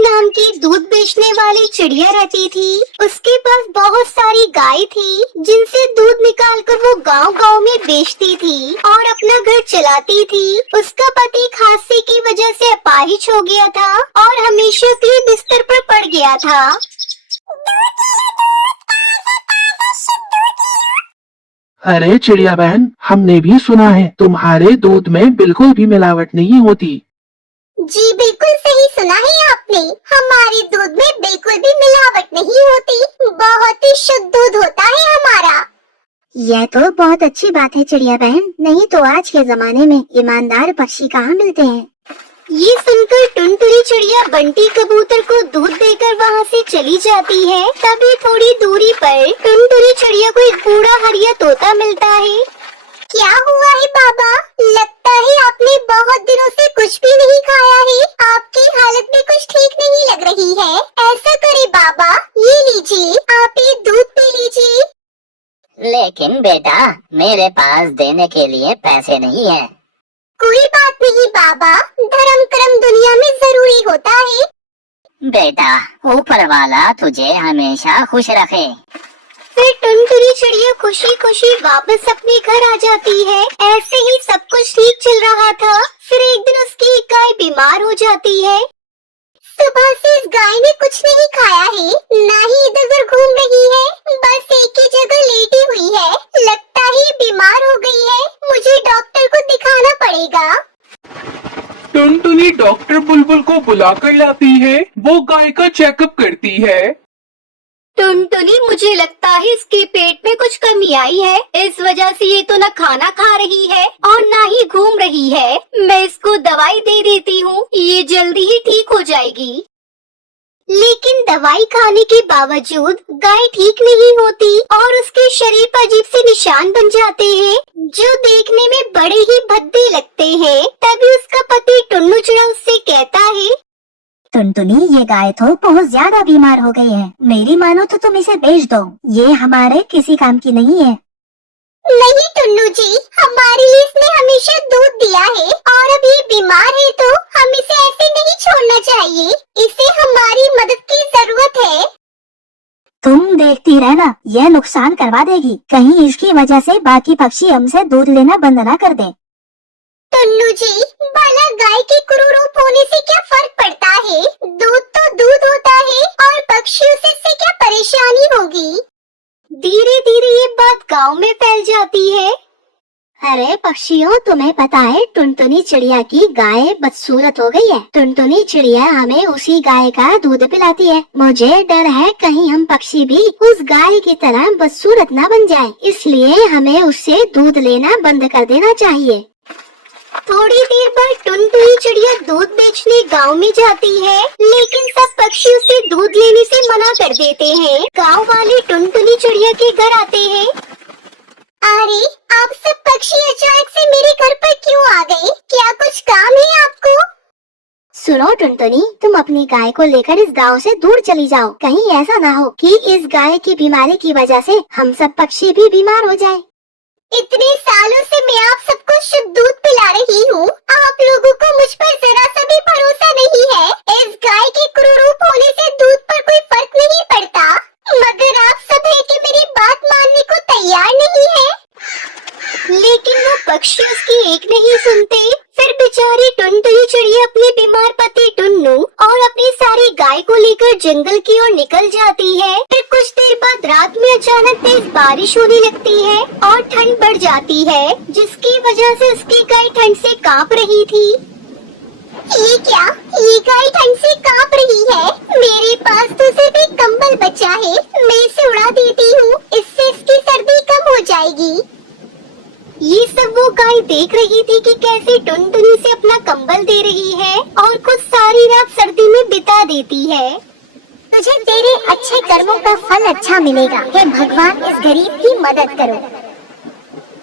नाम की दूध बेचने वाली चिड़िया रहती थी। उसके पास बहुत सारी गाय थी, जिनसे दूध निकालकर वो गांव-गांव में बेचती थी और अपना घर चलाती थी। उसका पति खांसी की वजह से अपाहिज हो गया था और हमेशा के लिए बिस्तर पर पड़ गया था। अरे चिड़िया बहन, हमने भी सुना है तुम्हारे दूध में बिल्कुल भी मिलावट नहीं होती। जी बिल्कुल सही सुना है आपने। हमारे दूध में बिल्कुल भी मिलावट नहीं होती, बहुत ही शुद्ध दूध होता है हमारा। यह तो बहुत अच्छी बात है चिड़िया बहन, नहीं तो आज के जमाने में ईमानदार पक्षी कहाँ मिलते हैं। ये सुनकर टुनटुनी चिड़िया बंटी कबूतर को दूध देकर वहाँ से चली जाती है। तभी थोड़ी दूरी पर टुनटुनी चिड़िया को एक बूढ़ा हरिया तोता मिलता है। क्या हुआ है बाबा? लगता है आपने बहुत दिनों से कुछ भी नहीं खाया है। आपकी हालत भी कुछ ठीक नहीं लग रही है। ऐसा करे बाबा, ये लीजिए, आप ये दूध पी लीजिए। लेकिन बेटा, मेरे पास देने के लिए पैसे नहीं है। कोई बात नहीं बाबा, धर्म कर्म दुनिया में जरूरी होता है। बेटा, ऊपर वाला तुझे हमेशा खुश रखे। फिर टुनटुनी चिड़िया खुशी खुशी वापस अपने घर आ जाती है। ऐसे ही सब कुछ ठीक चल रहा था। फिर एक दिन उसकी एक गाय बीमार हो जाती है। सुबह से इस गाय ने कुछ नहीं खाया है, ना ही इधर उधर घूम रही है, बस एक ही जगह लेटी हुई है। लगता है बीमार हो गई है। मुझे डॉक्टर को दिखाना पड़ेगा। टुनटुनी डॉक्टर बुलबुल को बुलाकर लाती है। वो गाय का चेकअप करती है। टुनटुनी, मुझे लगता है इसके पेट में कुछ कमी आई है। इस वजह से ये तो न खाना खा रही है और न ही घूम रही है। मैं इसको दवाई दे देती हूँ, ये जल्दी ही ठीक हो जाएगी। लेकिन दवाई खाने के बावजूद गाय ठीक नहीं होती और उसके शरीर पर अजीब से निशान बन जाते हैं, जो देखने में बड़े ही भद्दे लगते हैं। तभी उसका पति टुन्नू चिड़ा उससे कहता है, टुनटुनी, ये गाय तो बहुत ज्यादा बीमार हो गई है। मेरी मानो तो तुम इसे बेच दो, ये हमारे किसी काम की नहीं है। नहीं टुन्नू जी, हमारे लिए इसने हमेशा दूध दिया है और अब ये बीमार है तो हम इसे ऐसे नहीं छोड़ना चाहिए। इसे हमारी मदद की जरूरत है। तुम देखती रहना, यह नुकसान करवा देगी। कहीं इसकी वजह से बाकी पक्षी हमसे दूध लेना बंद न कर दें। टुन्नू जी, भला गाय के क्रूरूप होने से क्या फर्क पड़ता है? दूध तो दूध होता है और पक्षियों से इससे क्या परेशानी होगी? धीरे धीरे ये बात गांव में फैल जाती है। अरे पक्षियों, तुम्हें पता है टुनटुनी चिड़िया की गाय बदसूरत हो गई है। टुनटुनी चिड़िया हमें उसी गाय का दूध पिलाती है। मुझे डर है कहीं हम पक्षी भी उस गाय की तरह बदसूरत न बन जाएं। इसलिए हमें उससे दूध लेना बंद कर देना चाहिए। थोड़ी देर बाद टुनटुनी चिड़िया दूध बेचने गांव में जाती है, लेकिन सब पक्षी उसे दूध लेने से मना कर देते हैं। गांव वाले टुनटुनी चिड़िया के घर आते हैं। अरे, आप सब पक्षी अचानक से मेरे घर पर क्यों आ गए? क्या कुछ काम है आपको? सुनो टुनटुनी, तुम अपनी गाय को लेकर इस गांव से दूर चली जाओ। कहीं ऐसा ना हो कि इस गाय की बीमारी की वजह से हम सब पक्षी भी बीमार हो जाएं। इतने सालों से मैं आप सबको शुद्ध दूध पिला रही हूँ। आप लोगों को मुझ पर जरा सा भी भरोसा नहीं है। इस गाय के क्रूरूप होने से दूध पर कोई फर्क नहीं पड़ता, मगर आप सब है कि मेरी बात मानने को तैयार नहीं है। लेकिन वो पक्षी उसकी एक नहीं सुनते। फिर बेचारी टुनटुनी चिड़िया अपने बीमार पति टुन्नू और अपनी सारी गाय को लेकर जंगल की ओर निकल जाती है। फिर कुछ देर बाद रात में अचानक तेज बारिश होने लगती है और ठंड बढ़ जाती है, जिसकी वजह से उसकी गाय ठंड से कांप रही थी। ये क्या? ये गाय ठंड से कांप रही है। मेरे पास तो सिर्फ एक कंबल बचा है, मैं इसे उड़ा देती हूँ, इससे इसकी सर्दी कम हो जाएगी। ये सब वो गाय देख रही थी कि कैसे टुनटुनी से अपना कंबल दे रही है और खुद सारी रात सर्दी में बिता देती है। तुझे तेरे अच्छे कर्मों का फल अच्छा मिलेगा। हे भगवान, इस गरीब की मदद करो।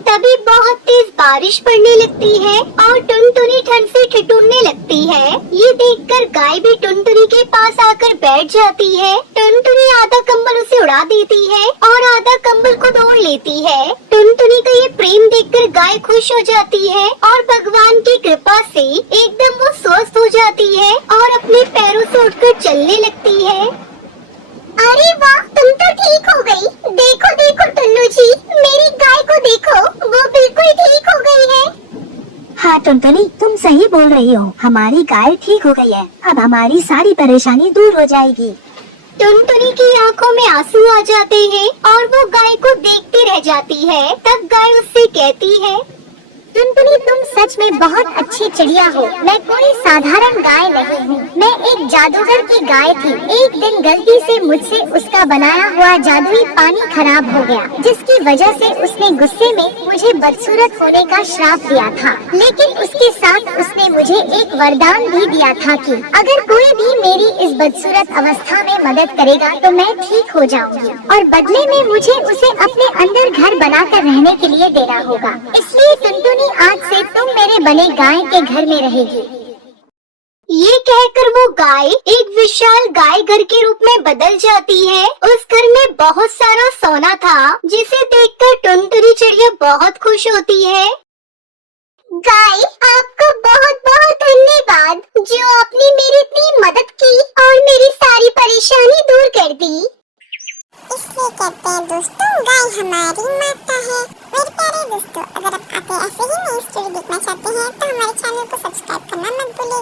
तभी बहुत तेज बारिश पड़ने लगती है और टुनटुनी ठंड से ठिठुरने लगती है। ये देखकर गाय भी टुनटुनी के पास आकर बैठ जाती है। टुनटुनी आधा कंबल उसे उड़ा देती है और आधा कंबल को ओढ़ लेती है। टुनटुनी का ये प्रेम देखकर गाय खुश हो जाती है और भगवान की कृपा से एकदम वो स्वस्थ हो जाती है और अपने पैरों से उठकर चलने लगती है। अरे वाह, तुम तो ठीक हो गई। देखो देखो टुल्लू जी, मेरी गाय को देखो, वो बिल्कुल ठीक हो गई है। हाँ टुनटुनी, तुम सही बोल रही हो, हमारी गाय ठीक हो गई है। अब हमारी सारी परेशानी दूर हो जाएगी। टुनटुनी की आंखों में आंसू आ जाते हैं और वो गाय को देखती रह जाती है। तब गाय उससे कहती है, टुनटुनी, तुम सच में बहुत अच्छी चिड़िया हो। मैं कोई साधारण गाय नहीं हूँ, मैं एक जादूगर की गाय थी। एक दिन गलती से मुझसे उसका बनाया हुआ जादुई पानी खराब हो गया, जिसकी वजह से उसने गुस्से में मुझे बदसूरत होने का श्राप दिया था। लेकिन उसके साथ उसने मुझे एक वरदान भी दिया था कि अगर कोई भी मेरी इस बदसूरत अवस्था में मदद करेगा तो मैं ठीक हो जाऊंगी, और बदले में मुझे उसे अपने अंदर घर बनाकर रहने के लिए देना होगा। इसलिए टुनटुनी, आज से तुम मेरे बने गाय के घर में रहेगी। ये कहकर वो गाय एक विशाल गाय घर के रूप में बदल जाती है। उस घर में बहुत सारा सोना था, जिसे देखकर टुनटुनी चिड़िया बहुत खुश होती है। गाय, आपको बहुत बहुत धन्यवाद, जो आपने मेरी इतनी मदद की और मेरी सारी परेशानी दूर कर दी। इसलिए कहते हैं दोस्तों, गाय हमारी माता है। मेरे प्यारे दोस्तों, अगर आप ऐसे ही नई स्टोरी देखना चाहते हैं तो हमारे चैनल को सब्सक्राइब करना मत भूलिए।